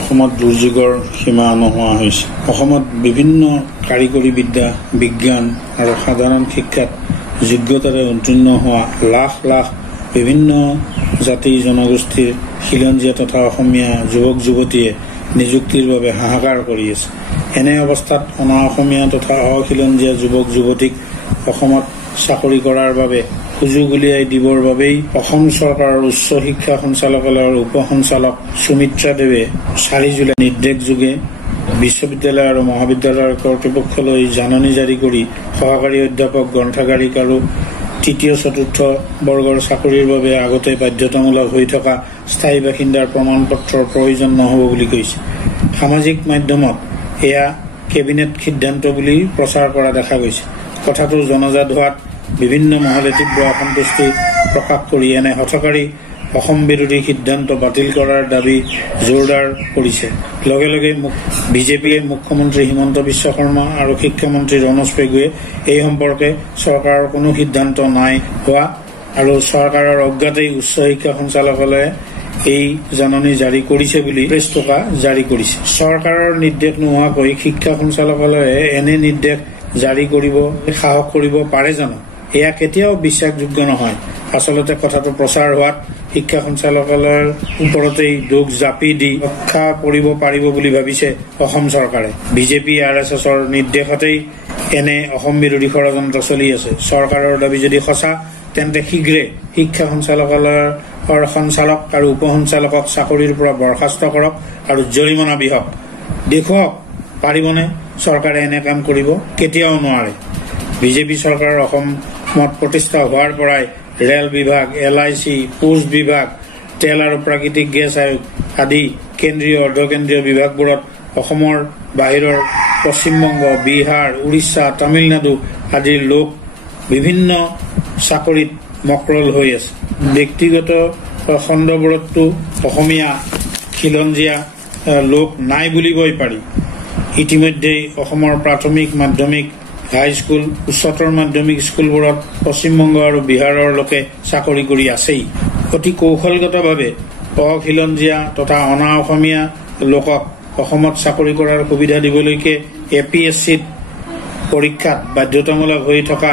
অসমত দুৰ্যোগৰ সীমা নোহোৱা হৈছে। অসমত বিভিন্ন কাৰিকৰী বিদ্যা, বিজ্ঞান আৰু সাধাৰণ শিক্ষাত যোগ্যতাৰে উত্তীৰ্ণ হোৱা লাখ লাখ বিভিন্ন জাতি জনগোষ্ঠীৰ খিলঞ্জীয়া তথা অসমীয়া যুৱক যুৱতীয়ে নিযুক্তিৰ বাবে হাহাকাৰ কৰি আছে। এনে অৱস্থাত অনা অসমীয়া তথা অখিলঞ্জীয়া যুৱক যুৱতীক অসমত চাকৰি কৰাৰ বাবে সুযোগ উলিয়াই দিবৰ বাবেই অসম চৰকাৰৰ উচ্চ শিক্ষা সঞ্চালকালয়ৰ উপ সঞ্চালক সুমিত্ৰা দেৱে 4 জুলাই নিৰ্দেশযোগে বিশ্ববিদ্যালয় আৰু মহাবিদ্যালয়ৰ কৰ্তৃপক্ষলৈ জাননী জাৰি কৰি সহকাৰী অধ্যাপক, গ্ৰন্থাগাৰিক আৰু তৃতীয় চতুৰ্থ বৰ্গৰ চাকৰিৰ বাবে আগতে বাধ্যতামূলক হৈ থকা স্থায়ী বাসিন্দাৰ প্ৰমাণপত্ৰৰ প্ৰয়োজন নহ'ব বুলি কৈছে। সামাজিক মাধ্যমত এয়া কেবিনেট সিদ্ধান্ত বুলি প্ৰচাৰ কৰা দেখা গৈছে। কথাটো জনজাত হোৱাত বিভিন্ন মহলে তীব্ৰ অসন্তুষ্টি প্ৰকাশ কৰি এনে হঠকাৰী অসম বিৰোধী সিদ্ধান্ত বাতিল কৰাৰ দাবী জোৰদাৰ কৰিছে। লগে লগে বিজেপিয়ে মুখ্যমন্ত্ৰী হিমন্ত বিশ্ব শৰ্মা আৰু শিক্ষামন্ত্ৰী ৰমেশ পেগুৱে এই সম্পৰ্কে চৰকাৰৰ কোনো সিদ্ধান্ত নাই হোৱা আৰু চৰকাৰৰ অজ্ঞাতেই উচ্চ শিক্ষা সঞ্চালকালয়ে এই জাননী জাৰি কৰিছে বুলি প্ৰেছটোকা জাৰি কৰিছে। চৰকাৰৰ নিৰ্দেশ নোহোৱাকৈ শিক্ষা সঞ্চালকালয়ে এনে নিৰ্দেশ জাৰি কৰিব সাহস কৰিব পাৰে জানো? এয়া কেতিয়াও বিশ্বাসযোগ্য নহয়। আচলতে কথাটো প্ৰচাৰ হোৱাত শিক্ষা সঞ্চালকালয়ৰ ওপৰতেই দোষ জাপি দি ৰক্ষা কৰিব পাৰিব বুলি ভাবিছে অসম চৰকাৰে। বিজেপি RSSৰ নিৰ্দেশতেই এনে অসম বিৰোধী ষড়যন্ত্ৰ চলি আছে। চৰকাৰৰ দাবী যদি সঁচা, তেন্তে শীঘ্ৰে শিক্ষা সঞ্চালকালয়ৰ সঞ্চালক আৰু উপ সঞ্চালকক চাকৰিৰ পৰা বৰ্খাস্ত কৰক আৰু জৰিমনা বিহক। দেখুৱাওক পাৰিবনে চৰকাৰে এনে কাম কৰিব? কেতিয়াও নোৱাৰে। বিজেপি চৰকাৰৰ অসমত প্ৰতিষ্ঠা হোৱাৰ পৰাই ৰেল বিভাগ, LIC, পোষ্ট বিভাগ, তেল আৰু প্ৰাকৃতিক গেছ আয়োগ আদি কেন্দ্ৰীয় অৰ্ধকেন্দ্ৰীয় বিভাগবোৰত অসমৰ বাহিৰৰ পশ্চিমবংগ, বিহাৰ, উৰিষ্যা, তামিলনাডু আদিৰ লোক বিভিন্ন চাকৰিত মকৰল হৈ আছে। ব্যক্তিগত খণ্ডবোৰতো অসমীয়া খিলঞ্জীয়া লোক নাই বুলিবই পাৰি। ইতিমধ্যেই অসমৰ প্ৰাথমিক, মাধ্যমিক, হাইস্কুল, উচ্চতৰ মাধ্যমিক স্কুলবোৰত পশ্চিমবংগ আৰু বিহাৰৰ লোকে চাকৰি কৰি আছেই। অতি কৌশলগতভাৱে অখিলঞ্জীয়া তথা অনা অসমীয়া লোকক অসমত চাকৰি কৰাৰ সুবিধা দিবলৈকে APSCত পৰীক্ষাত বাধ্যতামূলক হৈ থকা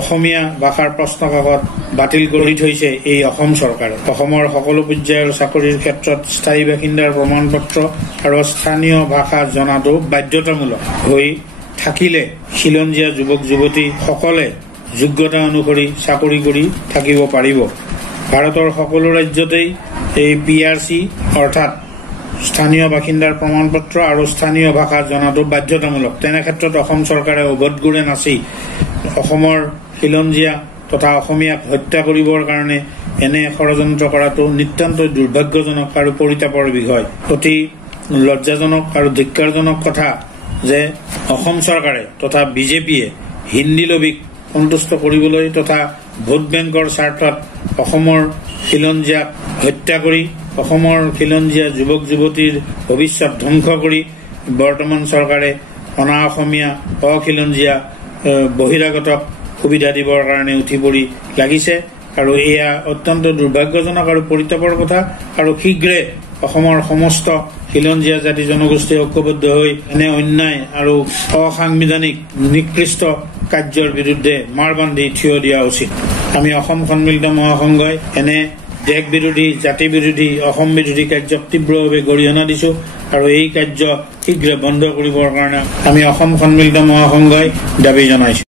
অসমীয়া ভাষাৰ প্ৰশ্নকাকত বাতিল কৰি থৈছে এই অসম চৰকাৰে। অসমৰ সকলো পৰ্যায়ৰ চাকৰিৰ ক্ষেত্ৰত স্থায়ী বাসিন্দাৰ প্ৰমাণপত্ৰ আৰু স্থানীয় ভাষা জনাটো বাধ্যতামূলক হৈ থাকিলে খিলঞ্জীয়া যুৱক যুৱতী সকলে যোগ্যতা অনুসৰি চাকৰি কৰি থাকিব পাৰিব। ভাৰতৰ সকলো ৰাজ্যতেই এই PRC অৰ্থাৎ স্থানীয় বাসিন্দাৰ প্ৰমাণপত্ৰ আৰু স্থানীয় ভাষা জনাটো বাধ্যতামূলক। তেনে ক্ষেত্ৰত অসম চৰকাৰে অবধগুৰে নাচি অসমৰ খিলঞ্জীয়া তথা অসমীয়াক হত্যা কৰিবৰ কাৰণে এনে ষড়যন্ত্ৰ কৰাটো নিতান্ত দুৰ্ভাগ্যজনক আৰু পৰিতাপৰ বিষয়। অতি লজ্জাজনক আৰু ধিক্কাৰজনক কথা যে অসম চৰকাৰে তথা বিজেপিয়ে হিন্দী লবিক সন্তুষ্ট কৰিবলৈ তথা ভোট বেংকৰ স্বাৰ্থত অসমৰ খিলঞ্জীয়াক হত্যা কৰি অসমৰ খিলঞ্জীয়া যুৱক যুৱতীৰ ভৱিষ্যত ধ্বংস কৰি বৰ্তমান চৰকাৰে অনা অসমীয়া অখিলঞ্জীয়া বহিৰাগতক সুবিধা দিবৰ কাৰণে উঠি পৰি লাগিছে আৰু এয়া অত্যন্ত দুৰ্ভাগ্যজনক আৰু পৰিতাপৰ কথা। আৰু শীঘ্ৰে অসমৰ সমস্ত খিলঞ্জীয়া জাতি জনগোষ্ঠী ঐক্যবদ্ধ হৈ এনে অন্যায় আৰু অসাংবিধানিক নিকৃষ্ট কাৰ্যৰ বিৰুদ্ধে মাৰ বান্ধি থিয় দিয়া উচিত। আমি অসম সন্মিলিত মহাসংঘই এনে দেশ বিৰোধী, জাতি বিৰোধী, অসম বিৰোধী কাৰ্যক তীব্ৰভাৱে গৰিহণা দিছো আৰু এই কাৰ্য শীঘ্ৰে বন্ধ কৰিবৰ কাৰণে আমি অসম সন্মিলিত মহাসংঘই দাবী জনাইছো।